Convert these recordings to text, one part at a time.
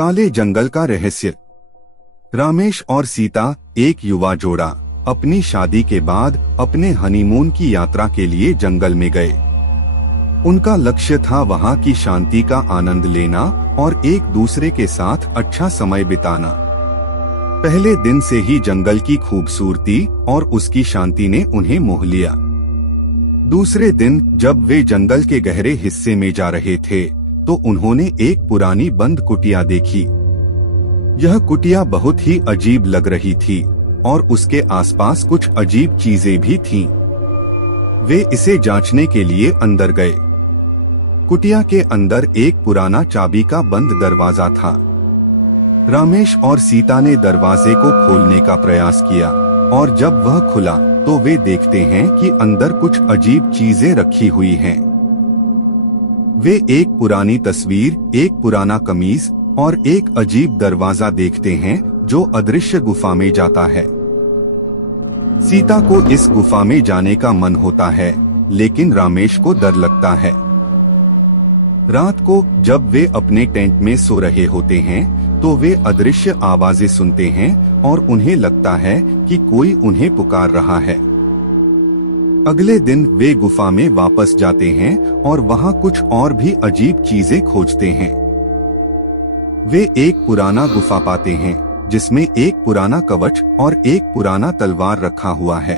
काले जंगल का रहस्य। रामेश और सीता, एक युवा जोड़ा, अपनी शादी के बाद अपने हनीमून की यात्रा के लिए जंगल में गए। उनका लक्ष्य था वहां की शांति का आनंद लेना और एक दूसरे के साथ अच्छा समय बिताना। पहले दिन से ही जंगल की खूबसूरती और उसकी शांति ने उन्हें मोह लिया। दूसरे दिन जब वे जंगल के गहरे हिस्से में जा रहे थे तो उन्होंने एक पुरानी बंद कुटिया देखी। यह कुटिया बहुत ही अजीब लग रही थी और उसके आसपास कुछ अजीब चीजें भी थीं। वे इसे जांचने के लिए अंदर गए। कुटिया के अंदर एक पुराना चाबी का बंद दरवाजा था। रामेश और सीता ने दरवाजे को खोलने का प्रयास किया और जब वह खुला तो वे देखते हैं कि अंदर कुछ अजीब चीजें रखी हुई हैं। वे एक पुरानी तस्वीर, एक पुराना कमीज और एक अजीब दरवाजा देखते हैं जो अदृश्य गुफा में जाता है। सीता को इस गुफा में जाने का मन होता है, लेकिन रामेश को डर लगता है। रात को जब वे अपने टेंट में सो रहे होते हैं तो वे अदृश्य आवाजें सुनते हैं और उन्हें लगता है कि कोई उन्हें पुकार रहा है। अगले दिन वे गुफा में वापस जाते हैं और वहां कुछ और भी अजीब चीजें खोजते हैं। वे एक पुराना गुफा पाते हैं जिसमें एक पुराना कवच और एक पुराना तलवार रखा हुआ है।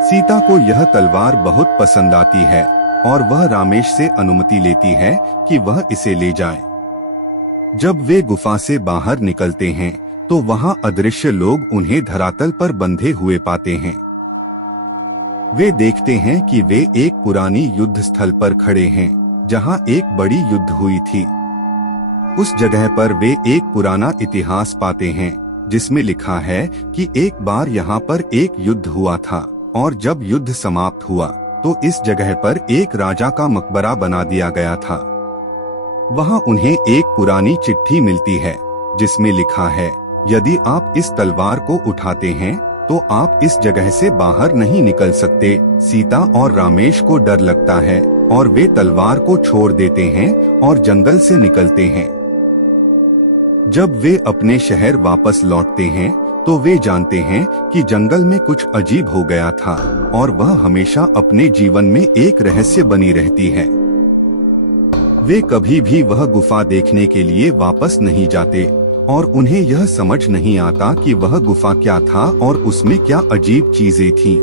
सीता को यह तलवार बहुत पसंद आती है और वह रामेश से अनुमति लेती है कि वह इसे ले जाए। जब वे गुफा से बाहर निकलते हैं तो वहां अदृश्य लोग उन्हें धरातल पर बंधे हुए पाते हैं। वे देखते हैं कि वे एक पुरानी युद्ध स्थल पर खड़े हैं जहां एक बड़ी युद्ध हुई थी। उस जगह पर वे एक पुराना इतिहास पाते हैं जिसमें लिखा है कि एक बार यहाँ पर एक युद्ध हुआ था और जब युद्ध समाप्त हुआ तो इस जगह पर एक राजा का मकबरा बना दिया गया था। वहाँ उन्हें एक पुरानी चिट्ठी मिलती है जिसमें लिखा है, यदि आप इस तलवार को उठाते हैं तो आप इस जगह से बाहर नहीं निकल सकते। सीता और रामेश को डर लगता है और वे तलवार को छोड़ देते हैं और जंगल से निकलते हैं। जब वे अपने शहर वापस लौटते हैं तो वे जानते हैं कि जंगल में कुछ अजीब हो गया था और वह हमेशा अपने जीवन में एक रहस्य बनी रहती है। वे कभी भी वह गुफा देखने के लिए वापस नहीं जाते और उन्हें यह समझ नहीं आता कि वह गुफा क्या था और उसमें क्या अजीब चीजें थीं।